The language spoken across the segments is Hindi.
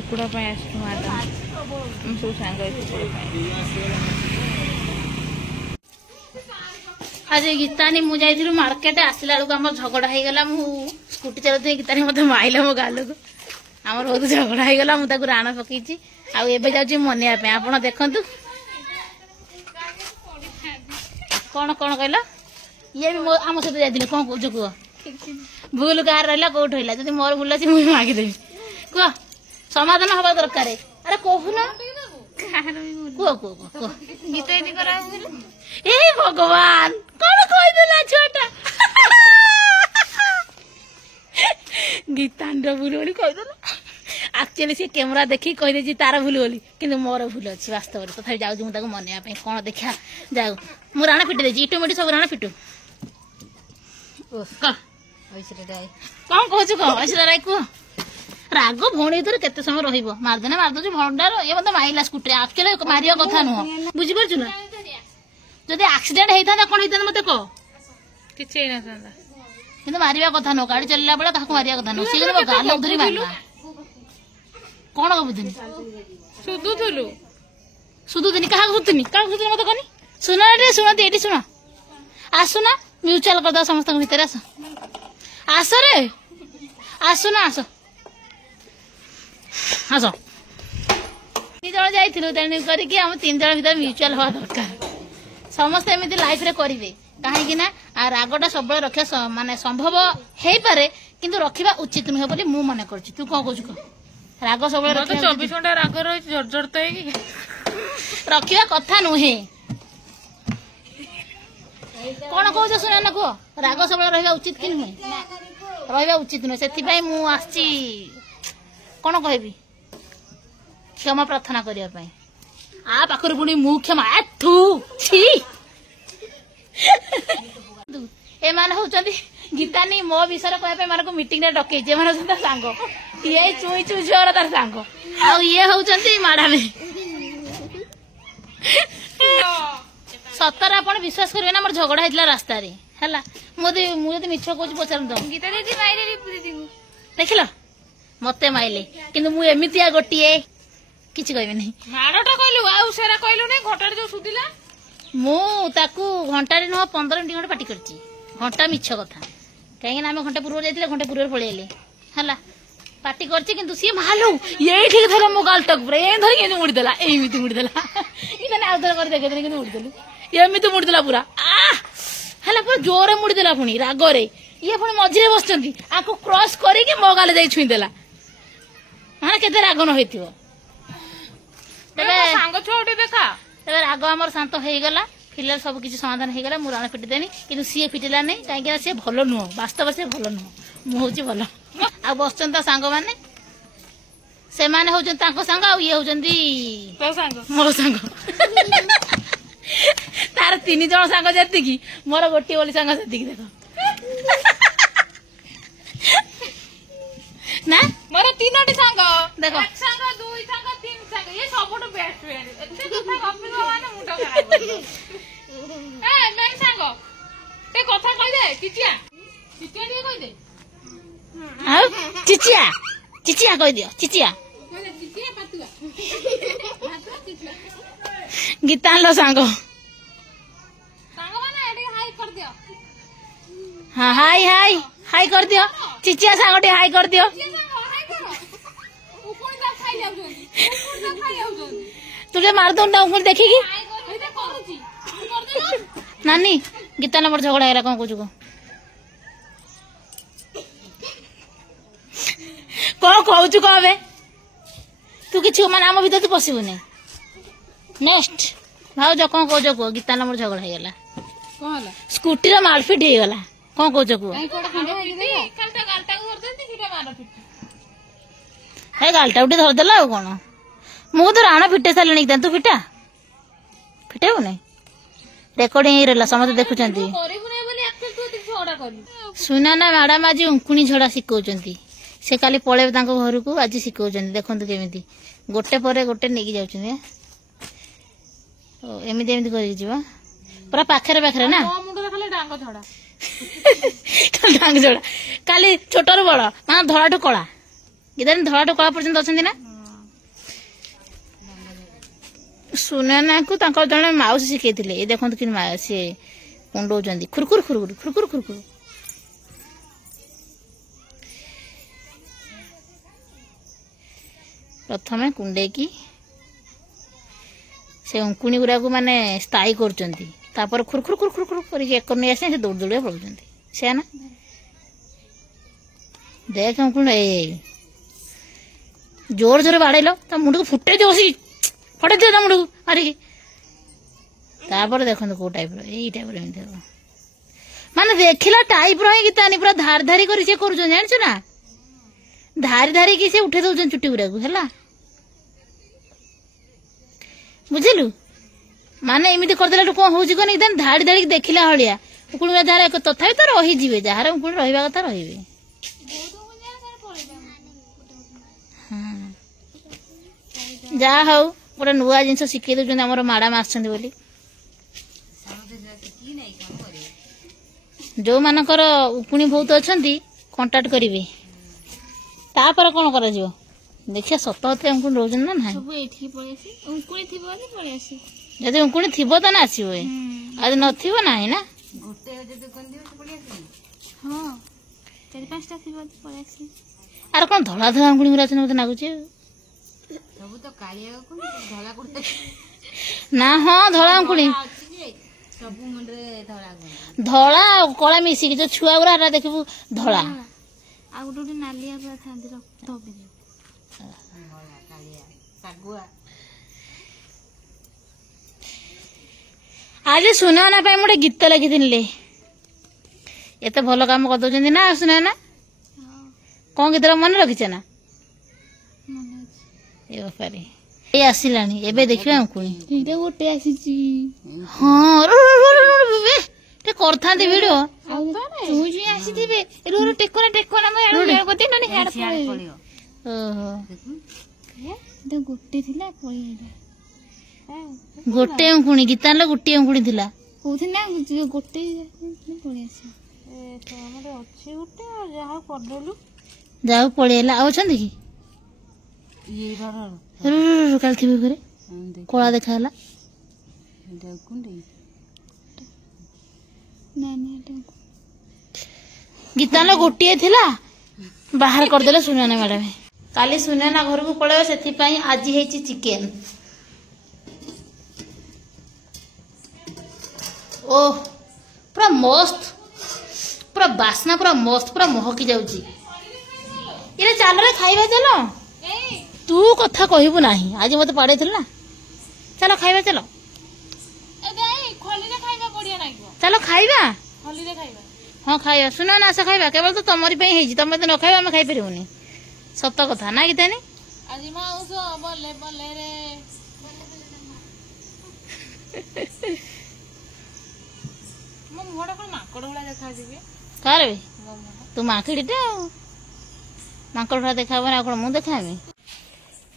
कुकुड़ा मैडम हम सब सांग आज गीतानी मुझे जाइलु मार्केट आसला बेलू आम झगड़ा हो गला स्कूटी चलाते गीतानी मत माइला मो गाल को आम बहुत झगड़ा हो गला मुझे राण पकई आबे जाऊँ मनवाप आप देखु कौन कौन कहल ये भी आम सहित जाइए कौन कौच कह भूल गार रहा कौट रहा जब मोर भूल अच्छी मुझे मागिदेवी कह समाधान हवा दरकार अरे कहून कह कह कह गीत ए भगवान कौन कहीदेला छुआटा गीतांड भूल बोली कहीदेला एक्चुअली सी कैमरा देखी कहीदे तार भूल बोली कि मोर भूल अच्छी वास्तव में तथा जाऊँ मुझे मनवाई कौन देखा जाऊ मु राण फिटी देची इटो मिटो सब राण फिटू कौन कहु कह ऐसा राय कह राग भौणी भर केते समय रहिबो मारदेना मारदो भंडार ये मत माइला स्कूटी एक्चुअली मारिया कथा नुह बुझी पारछु ना जदि एक्सीडेंट होता कौन होता मत कह किसी कि मारिया कथा नुह गाड़ी चलला बेला काकू मारिया कथा नुह सी गाल धरी मारला कौन कबुदिनी सुधुलु सुधुदिनी क्या सुधुनी क्या सुधुनी मत कहनी सुना रे शुण ये शुण आसुना म्यूचुआल करद समस्त भितर आस आस रे आसुना आस आस तीन जन जाइलु तेणु करके आम तीन जन भर म्यूचुआल हवा दरकार समस्ते एमती लाइफ रे करेंगे कहीं रागटा सब रखा माने संभव हो पारे किंतु रखा उचित नुहे बोली मु मन कर तू कौन कहू कह राग सब 24 घंटा राग रही जर्जर तो रखा कथा नुहे कौन कह सुना ना कह राग सब रहा उचित कि नुहे रहा उचित नुहे से मु आसी कौन कहबी क्षमा प्रार्थना करने आ पाखर पुणी मु क्षमा थू छी एमान होचंदी गीतानी मो विषय कहबे मार को मीटिंग रे डके जे मार संता सांग ये चुई चुई जोर तार सांग आ ये होचंदी माडामे सतर आपण विश्वास करबे ना मोर झगड़ा हेतला रास्ता रे हला मु जदी मिछ कहूची पचारन दो गीता दीदी माइले रे पूरी दिगु देखिलो मते माइले किंतु मु एमितिया गोटिए किछि कहबे नहीं माडटा कहलु आ सेरा कहलु नै घटार जो सुदिला मु ताकू घंटा नुह 15 मिनिट पार्टी करची घंटा मिछ कथा कहीं आम घंटा पूर्व जाइए घंटा पूर्व पलैले है पार्टी करची किंतु सी मालू ये ठीक था मो गाल टक पूरा ये धर मुड़देला एमती मुड़देला ये आउ थर कर देखे मुड़देलु एमती मुड़देला पूरा है पूरा जोर मुड़देला पुणी रागरे ये पुणी मझे बस आपको क्रॉस करके मो गाल जाई छुईदेला हाँ केते राग न होइथिबो सांग छोटे देखा तेरे राग आमर शांत हो गला फिलहाल सब किसी समाधान हो गला मु राण फिटिदेनी कि सी फिटिला नहीं कहीं सी भल नुह वास्तव से भल नुह मु हूँ भल आ बस सांग मैंने से माने होचन तांको सांग आ ये होचंदी तो सांग मो सांग तार तीन जन सांग जति मोर गोटे बोली सांग से देख ना मोर तीनोटी सांग देख एक सांग दुई सांग तीन सांग ये सबटो बेस्ट फ्रेंड एते कथा गप्पी गवाना मुंडा खराब ए मैं सांग ते कथा कहि दे चिचिया चिचिया दिए कहि दे आ चिचिया चिचिया कहि दियो चिचिया माने चिचिया पातुआ पातुआ चिचिया गीता लो सांग माने एडी हाई कर दियो हाँ हाई हाई हाई कर दियो चिचिया सांगटे हाई कर दियो तुझे मार दो ना ऊपर देखेगी नानी गीता नंबर झगड़ा है कौन कुछ कौन कहू कहे तू कि मान आम भर तू पशु नहीं नेक्स्ट भाज कौन कौच कह गीता नंबर झगड़ा है कौन स्कूटी मारपिट हो गला कौन कौच कह गालटा उठे धरदेला आ कौन मु तो राण फिटे सारे तू फिटा फिटेबू नहीं रेकर्डिंग रहा समस्त देखुं सुना ना मैडम आज उंकुणी झड़ा शिखौंट से काली पलैबे घर को आज शिखौंट देखु केमी गोटे पर गोटे नहीं जाऊँ एमती एमती कर पूरा पाखरे पाखरे ना डांग झड़ा काली छोटर बड़ मान धड़ाठू कला गीता धड़ाठू कला पर्यटन अच्छा ना ସୁନୟନା କୁ ତାଙ୍କର ଜଣେ ମାଉସୀ ଶିଖେଇଥିଲେ। ଏ ଦେଖନ୍ତୁ କି ସିଏ କୁଣ୍ଡଉଛନ୍ତି ଖୁରୁଖୁରୁ ଖୁରୁଖୁରୁ ଖୁରୁଖୁରୁ ଖୁରୁଖୁରୁ। ପ୍ରଥମେ କୁଣ୍ଡେଇକି ସେ ଅଙ୍କୁଣି ଗୁଡାକୁ ମାନେ ସ୍ଥାୟୀ କରୁଛନ୍ତି। ତାପରେ ଖୁରୁଖୁରୁ ଖୁରୁଖୁରୁ ଖୁରୁ କରିକି ଏକ ନେଇ ଆସିଲେ ସେ ଦୌଡ଼ି ଦୌଡ଼ିଆ ପଳଉଛନ୍ତି। ସେୟା ନା ଦେଖ ଅଙ୍କୁଣି ଜୋର ଜୋରେ ବାଡେଇଲ ତା ମୁଣ୍ଡକୁ ଫୁଟେଇ ଦିଅ ବସିକି ଫଟେଇ ଦିଅ ତା ମୁଣ୍ଡକୁ ମାରିକି। ତାପରେ ଦେଖନ୍ତୁ କୋଉ ଟାଇପର ଏଇ ଟାଇପର ଏମିତି ହବ ମାନେ ଦେଖିଲା ଟାଇପର ହିଁ ଗୀତାନି ପୁରା ଧାରି ଧାରି କରି ସେ କରୁଛନ୍ତି ଜାଣିଛୁ ନା ଧାରି ଧାରିକି ସେ ଉଠେଇ ଦଉଛନ୍ତି ଚୁଟି ଗୁଡାକୁ ହେଲା ବୁଝିଲୁ ମାନେ ଏମିତି କରିଦେଲାଠୁ କଣ ହଉଛି କହନି ଧାଡ଼ି ଧାଡ଼ିକି ଦେଖିଲା ଭଳିଆ ଉକୁଣି ଗୁଡା ଯାହାର ତଥାପି ତ ରହିଯିବେ ଯାହାର ଉକୁଣି ରହିବା କଥା ରହିବେ। ଯାହା ହଉ ଗୋଟେ ନୂଆ ଜିନିଷ ଶିଖେଇ ଦଉଛନ୍ତି ଆମର ମ୍ୟାଡାମ ଆସିଛନ୍ତି ବୋଲି। ଯୋଉମାନଙ୍କର ଉକୁଣି ବହୁତ ଅଛନ୍ତି କଣ୍ଟାକ୍ଟ କରିବେ। ତାପରେ କଣ କରାଯିବ ଦେଖିବା ସତ ସତ ଉକୁଣି ରହୁଛନ୍ତି ନା ନାହିଁ। ଯଦି ଉକୁଣି ଥିବ ତାହେଲେ ଆସିବ ଆଉ ନଥିବ ନାହିଁ ନା। ଆରେ କଣ ଧଳା ଧଳା ଉକୁଣି ଗୁରା ଅଛନ୍ତି ମତେ ଲାଗୁଛି ନା। ହଁ ଧଳା ଉକୁଣି ଧଳା ଆଉ କଳା ମିଶିକି ଯୋଉ ଛୁଆ ଗୁରା ଦେଖିବୁ ଧଳା ଆଉ ଗୋଟେ ନାଲିଆ ଥାନ୍ତି ଆଜି ସୁନୟନା ପାଇଁ ମୁଁ ଗୋଟେ ଗୀତ ଲେଖିଥିଲି। ଏତେ ଭଲ କାମ କରିଦଉଛନ୍ତି ନା ସୁନୟନା। କଣ ଗୀତଟା ମନେ ରଖିଛ ନା ଏ ବାପାରେ ଏଇ ଆସିଲାଣି ଏବେ ଦେଖିବା ଉକୁଣି ଗୋଟେ ଆସିଛି। ହଁ କରିଥାନ୍ତି ଭିଡିଓ ଆସିଥିବେ ଟେକନା ଟେକନା ଗୋଟେ ଥିଲା ଗୋଟେ ଉକୁଣି ଗୀତା ଆଣିଲ ଗୋଟିଏ ଉକୁଣି ଥିଲା କହୁଥିଲି ନା ଗୋଟେ ପଳେଇ ଆସିବ ଅଛି ଗୋଟେ ଯାହା କରିଦେଲୁ ଯାହା ପଳେଇଲା। ଆଉ ଅଛନ୍ତି କି କାଲି ଥିବେ ଘରେ କଳା ଦେଖା ହେଲା ଗୀତା ଆଣିଲ ଗୋଟିଏ ଥିଲା ବାହାର କରିଦେଲେ ସୁନୟନା ମ୍ୟାଡାମ। କାଲି ସୁନୟନା ଘରକୁ ପଳେଇବ ସେଥିପାଇଁ ଆଜି ହେଇଛି ଚିକେନ। ଓହ ପୁରା ମସ୍ତ ପୁରା ବାସ୍ନା ପୁରା ମସ୍ତ ପୁରା ମହକି ଯାଉଛି। ଇରେ ଚାଲରେ ଖାଇବା ଚାଲ ତୁ କଥା କହିବୁ ନାହିଁ ଆଜି ମତେ ପାଡେଇଥିଲୁ ନା। ଚାଲ ଖାଇବା ଚାଲ ଚାଲ ଖାଇବା ହଁ ଖାଇବା ଶୁଣ ନା ଆସ ଖାଇବା କେବଳ ତ ତମରି ପାଇଁ ହେଇଛି ତମେ ତ ନ ଖାଇବା ଆମେ ଖାଇପାରିବୁନି ସତ କଥା ନା ଗୀତାନି। କାର ତୁ ମାଙ୍କଡିଟା ଆଉ ମାଙ୍କଡ ଭଳିଆ ଦେଖା ହବନି ଆଉ କଣ ମୁଁ ଦେଖାହେବି।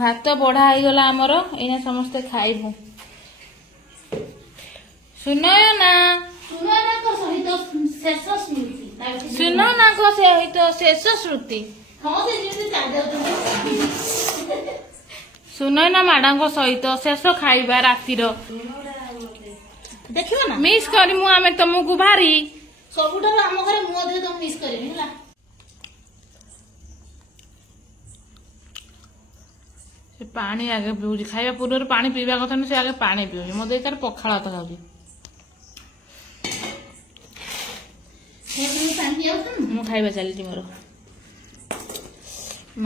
ଭାତ ବଢା ହେଇଗଲା ଆମର ଏଇନା ସମସ୍ତେ ଖାଇବୁ। ସୁନୟନାଙ୍କ ସହିତ ଶେଷ ସ୍ମୃତି ସୁନୟନା ମ୍ୟାଡାମଙ୍କ ସହିତ ଶେଷ ଖାଇବା ରାତିର ଦେଖିବ ନା ମିସ୍ କରିମୁ ଆମେ ତମକୁ ଭାରି ସବୁଠାରୁ ଆମ ଘରେ ମୁଁ ଅଧିକ ତମକୁ ମିସ୍ କରିବି ହେଲା। ସେ ପାଣି ଆଗେ ପିଉଛି ଖାଇବା ପୂର୍ବରୁ ପାଣି ପିଇବା କଥା ନୁହେଁ ସେ ଆଗେ ପାଣି ପିଉଛି ମୋ ଦେଇ ତାର ପଖାଳ ଭାତ ଖାଉଛି। ମୁଁ ଖାଇବା ଚାଲିଛି ମୋର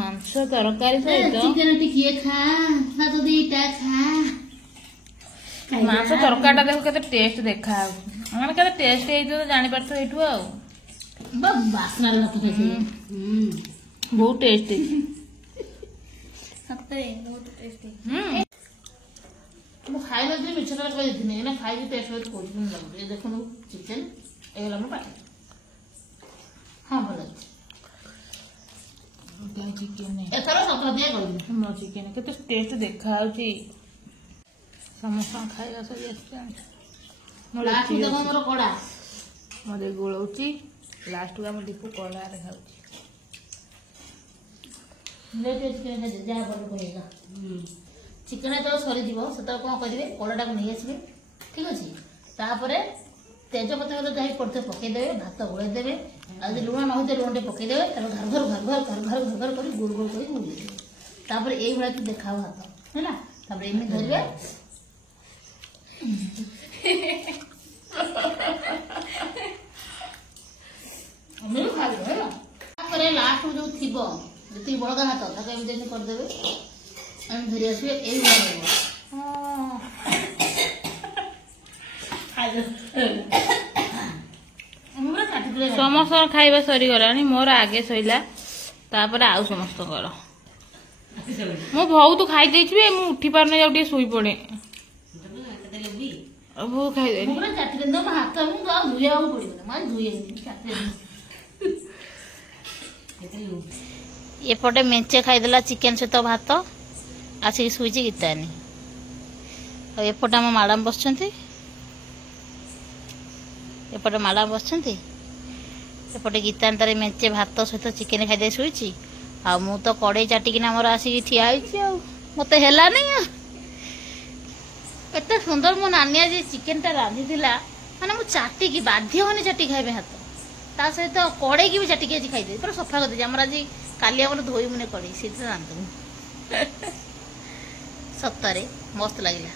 ମାଂସ ତରକାରୀ ସହିତ ମାଂସ ତରକାରୀଟା ଦେଖ କେତେ ଟେଷ୍ଟ ଦେଖା ହଉଛି ମାନେ କେତେ ଟେଷ୍ଟ ହେଇଥିବ ଜାଣିପାରୁଥିବ ଏଇଠୁ ଆଉ ବହୁତ ଟେଷ୍ଟ ମୁଁ ଖାଇବା ଯେ ମିଛଟା କହିଦେଇଥିଲି ଏଇନା ଖାଇକି ଟେଷ୍ଟ କହୁଛି ଲାଗୁଛି ଦେଖନ୍ତୁ ଚିକେନ ହେଇଗଲା ମୋ ପାଟି ହଁ ଭଲ ଅଛି ଏଥର ସତ ଦିଆ କହିବି ଚିକେନ କେତେ ଟେଷ୍ଟ ଦେଖା ହଉଛି ସମସ୍ତଙ୍କ ଖାଇବା ସରି ଆସିଛି ମୋର କଡା ମତେ ଗୋଳଉଛି ଲାଷ୍ଟକୁ ଆମ ଦୀପୁ କଳାରେ ଖାଉଛି ଚିକେନ ଯେତେବେଳେ ସରିଯିବ ସେତେବେଳେ କ'ଣ କରିବେ କଡ଼ାଟାକୁ ନେଇ ଆସିବେ ଠିକ ଅଛି। ତାପରେ ତେଜପତ୍ର ଯାହା ପଡ଼ିଥିବ ପକେଇଦେବେ, ଭାତ ଗୋଳେଇ ଦେବେ, ଆଉ ଯଦି ଲୁଣ ନ ହୋଇଥିବ ଲୁଣ ଟିକେ ପକେଇଦେବେ, ତାପରେ ଘର କରି ଗୋଲ ଗୋଲ କରି ବୁଲେଇଦେବେ। ତାପରେ ଏଇଭଳିଆ କି ଦେଖାବ ଭାତ ହେଲା। ତାପରେ ଏମିତି ଧରିବେ ଖାଇବେ ହେଲା। ତାପରେ ଲାଷ୍ଟ ଯୋଉ ଥିବ ଯେତିକି ବଳକା ଭାତ ତାକୁ ଏମିତି ଏମିତି କରିଦେବେ, ଏମିତି ଧରି ଆସିବେ ଏଇଭଳିଆ ରହିବ। ସମସ୍ତଙ୍କର ଖାଇବା ସରିଗଲାଣି, ମୋର ଆଗେ ସଇଲା, ତାପରେ ଆଉ ସମସ୍ତଙ୍କର। ମୁଁ ବହୁତ ଖାଇଦେଇଛି, ମୁଁ ଉଠି ପାରୁନି, ଆଉ ଟିକେ ଶୋଇପଡେ। ବହୁତ ଖାଇଦେଲି। ଏପଟେ ମେଞ୍ଚେ ଖାଇଦେଲା ଚିକେନ ସହିତ ଭାତ, ଆସିକି ଶୋଇଛି ଗୀତାନି। ଆଉ ଏପଟେ ଆମ ମ୍ୟାଡ଼ାମ ବସିଛନ୍ତି, ଏପଟେ ଗୀତାନି ତାର ମେଞ୍ଚେ ଭାତ ସହିତ ଚିକେନ ଖାଇଦେଇ ଶୋଇଛି। ଆଉ ମୁଁ ତ କଡ଼େଇ ଚାଟିକିନା ମୋର ଆସିକି ଠିଆ ହେଇଛି, ଆଉ ମତେ ହେଲାନି। ଏତେ ସୁନ୍ଦର ମୋ ନାନୀ ଆଜି ଚିକେନଟା ରାନ୍ଧିଥିଲା, ମାନେ ମୁଁ ଚାଟିକି ବାଧ୍ୟ ହଉନି ଚାଟିକି ଖାଇବା ହାତ, ତା ସହିତ କଡ଼େଇକି ବି ଚାଟିକି ଆଜି ଖାଇଦେବି, ପୁରା ସଫା କରିଦେଇଛି। ଆମର ଆଜି କାଲି ଆମର ଧୋଇବୁନି କଡ଼େଇ, ସେଇଥିରେ ରାନ୍ଧିବୁ। ସତରେ ମସ୍ତ ଲାଗିଲା।